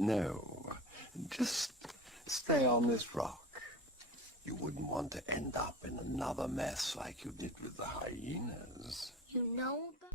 No, just stay on this rock. You wouldn't want to end up in another mess like you did with the hyenas. You know that?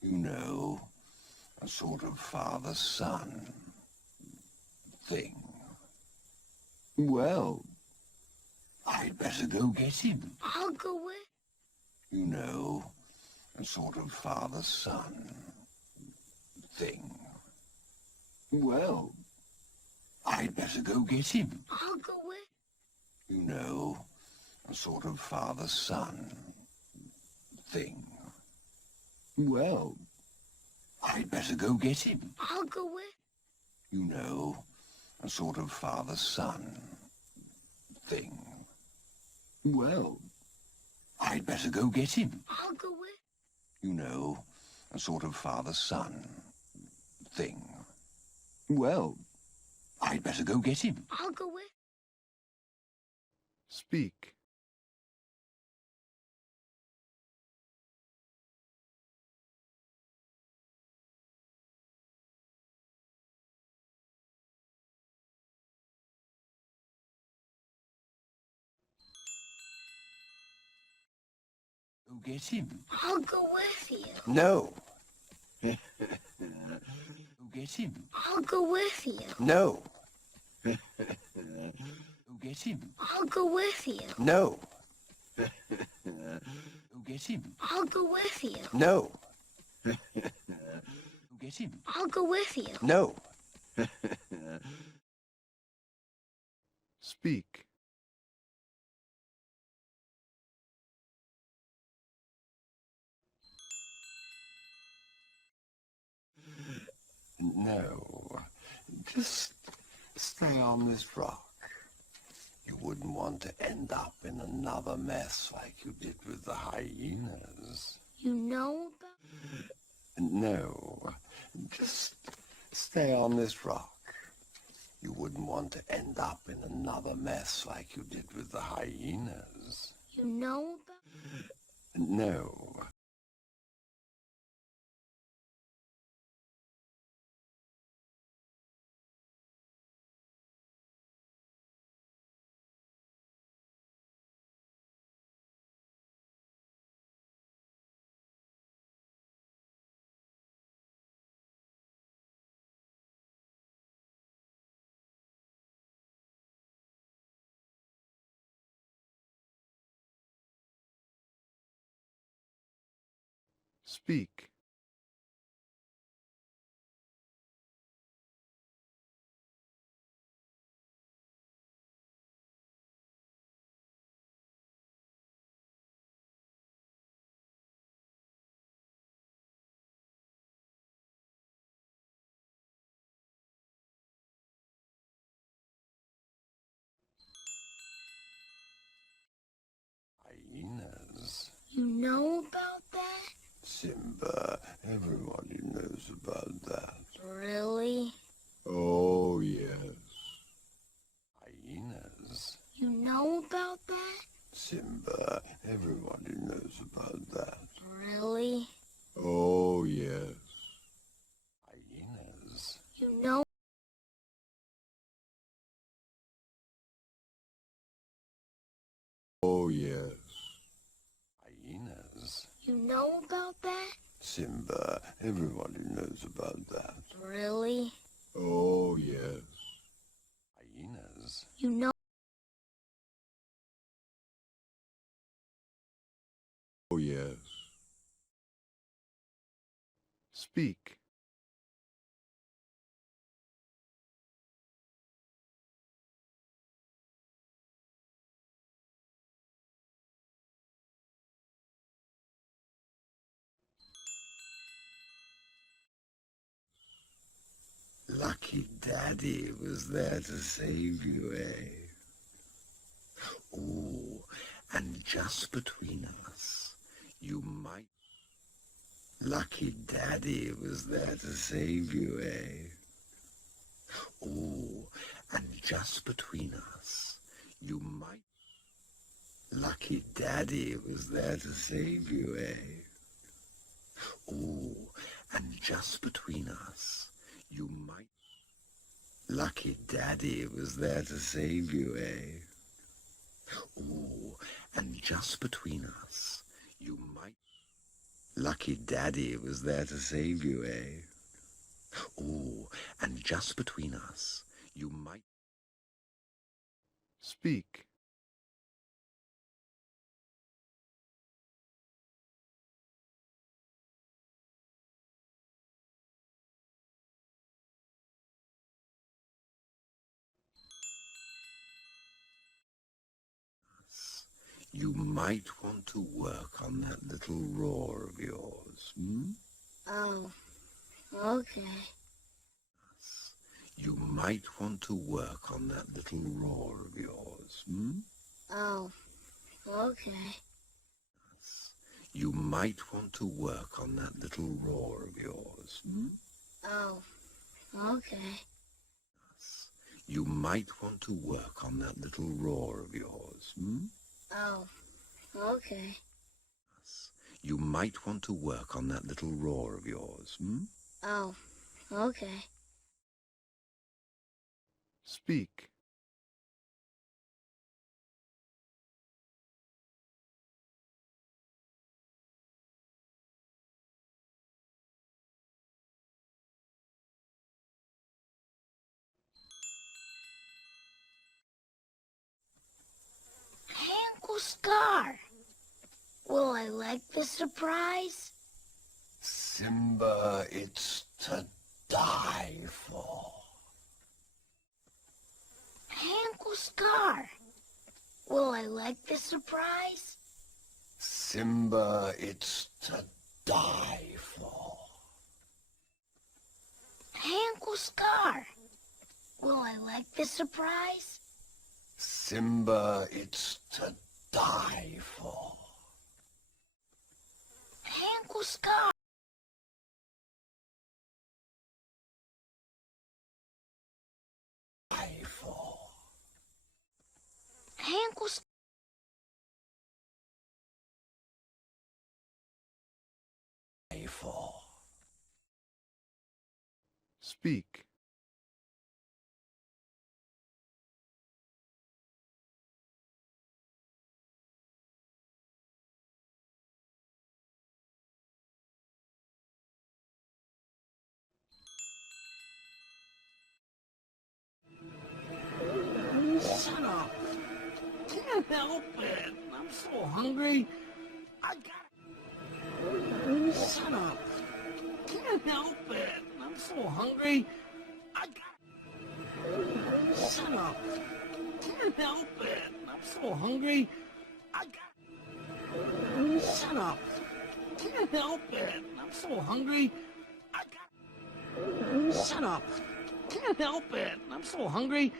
You know, a sort of father-son thing. Well, I'd better go get him. I'll go with. You know, a sort of father-son thing. Well, I'd better go get him. I'll go with. You know, a sort of father-son thing. Well, I'd better go get him. I'll go with. You know, a sort of father-son thing. Well, I'd better go get him. I'll go with. You know, a sort of father-son thing. Well, I'd better go get him. I'll go with. Speak. Go get him. I'll go with you. No. Go get him. I'll go with you. No. Go get him. I'll go with you. No. Go get him. I'll go with you. No. Go get him. I'll go with you. No. Speak. No. Just stay on this rock. You wouldn't want to end up in another mess like you did with the hyenas. You know that? No. Just stay on this rock. You wouldn't want to end up in another mess like you did with the hyenas. You know that? No. Speak. Hyenas. You know about that? Simba, everybody knows about that. Really? Oh, yes. Hyenas. You know about that? Simba, everybody knows about that. Really? Oh, yes. Hyenas. You know? Oh, yes. Hyenas. You know about that? Simba, everybody knows about that. Really? Oh, yes. Hyenas. You know? Oh, yes. Speak. Lucky Daddy was there to save you, eh? Oh, and just between us, you might... Lucky Daddy was there to save you, eh? Oh, and just between us, you might... Lucky Daddy was there to save you, eh? Oh, and just between us, you might... Lucky Daddy was there to save you, eh? Oh, and just between us, you might... Lucky Daddy was there to save you, eh? Oh, and just between us, you might... Speak. You might want to work on that little roar of yours, hmm? Oh, okay. You might want to work on that little roar of yours, hmm? Oh, okay. You might want to work on that little roar of yours, hmm? Oh, okay. You might want to work on that little roar of yours, hmm? Oh, okay. You might want to work on that little roar of yours, hmm? Oh, okay. Speak. Uncle Scar, will I like the surprise? Simba, it's to die for. Uncle Scar, will I like the surprise? Simba, it's to die for. Uncle Scar, will I like the surprise? Simba, it's to die for. Uncle Scar. Die for. Uncle Scar. Die for. Speak. Shut up. Can't help it. I'm so hungry. I got... Shut up. Can't help it. I'm so hungry. I got... Shut up. Can't help it. I'm so hungry. I got... Shut up. Can't help it. I'm so hungry. I got... Shut up. Can't help it. I'm so hungry.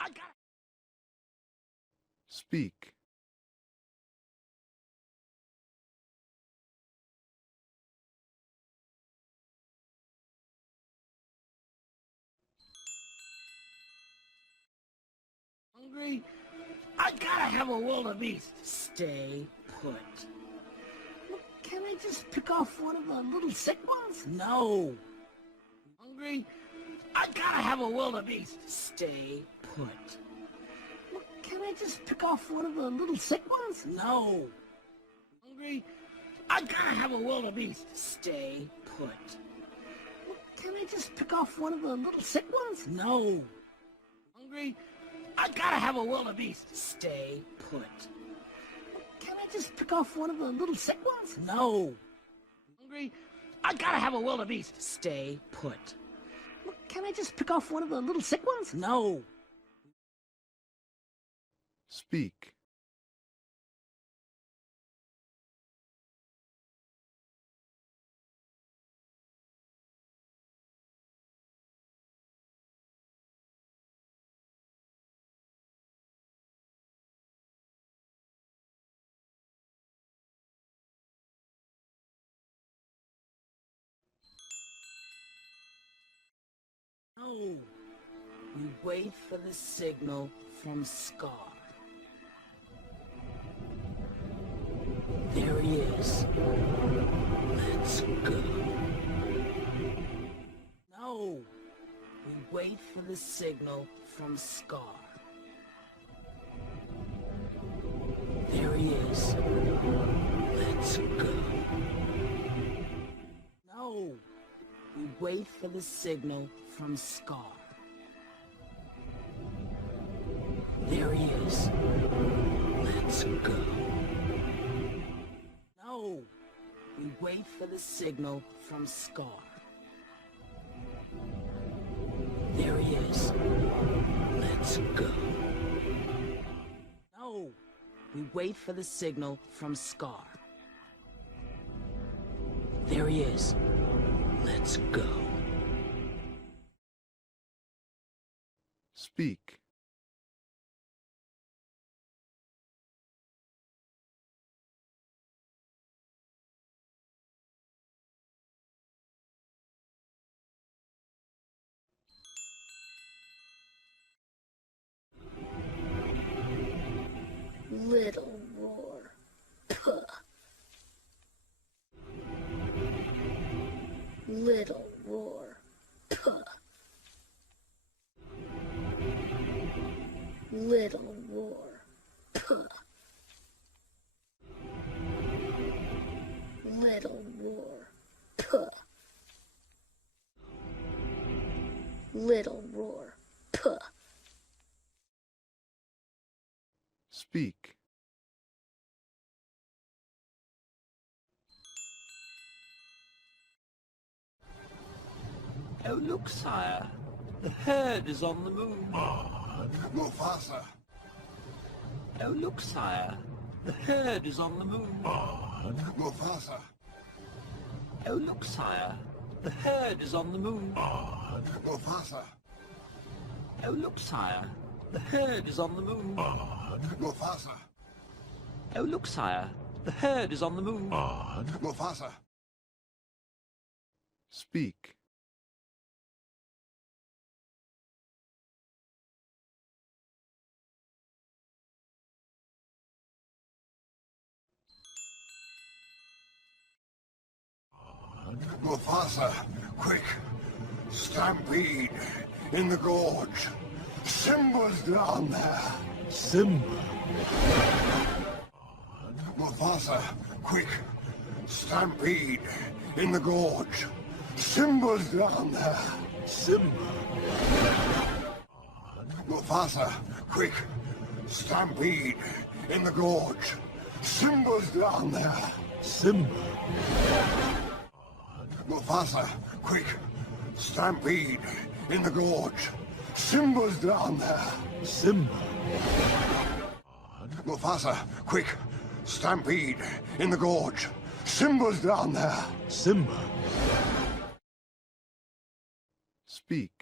I got... Speak. Hungry? I gotta have a wildebeest. Stay put. Look, can I just pick off one of the little sick ones? No. Hungry? I gotta have a wildebeest. Stay put. Look, can I just pick off one of the little sick ones? No. Hungry? I gotta have a wildebeest. Stay put. Look, can I just pick off one of the little sick ones? No. Hungry? I gotta have a wildebeest. Stay put. Can I just pick off one of the little sick ones? No. Hungry? I gotta have a wildebeest. Stay put. Look, can I just pick off one of the little sick ones? No. Speak. No. We wait for the signal from Scar. is. Let's go. No. We wait for the signal from Scar. There he is. Let's go. No. We wait for the signal from Scar. There he is. Let's go. No. We wait for the signal from Scar. There he is. Let's go. No. We wait for the signal from Scar. There he is. Let's go. Speak. Little roar. Puh. Little roar. Puh. Little roar. Puh. Little roar. Puh. Little roar. Puh. Speak. Oh, look, sire. The herd is on the move. Mufasa. Oh, look, sire. The herd is on the move. Mufasa. Oh, look, sire. The herd is on the move. Mufasa. Oh, look, sire. The herd is on the move. Mufasa. Oh, look, sire. The herd is on the move. Mufasa. Speak. Mufasa, quick! Stampede in the gorge. Simba's down there. Simba. Mufasa, quick! Stampede in the gorge. Simba's down there. Simba. Mufasa, quick! Stampede in the gorge. Simba's down there. Simba. Mufasa, quick! Stampede in the gorge. Simba's down there. Simba. Mufasa, quick! Stampede in the gorge. Simba's down there. Simba. Speak.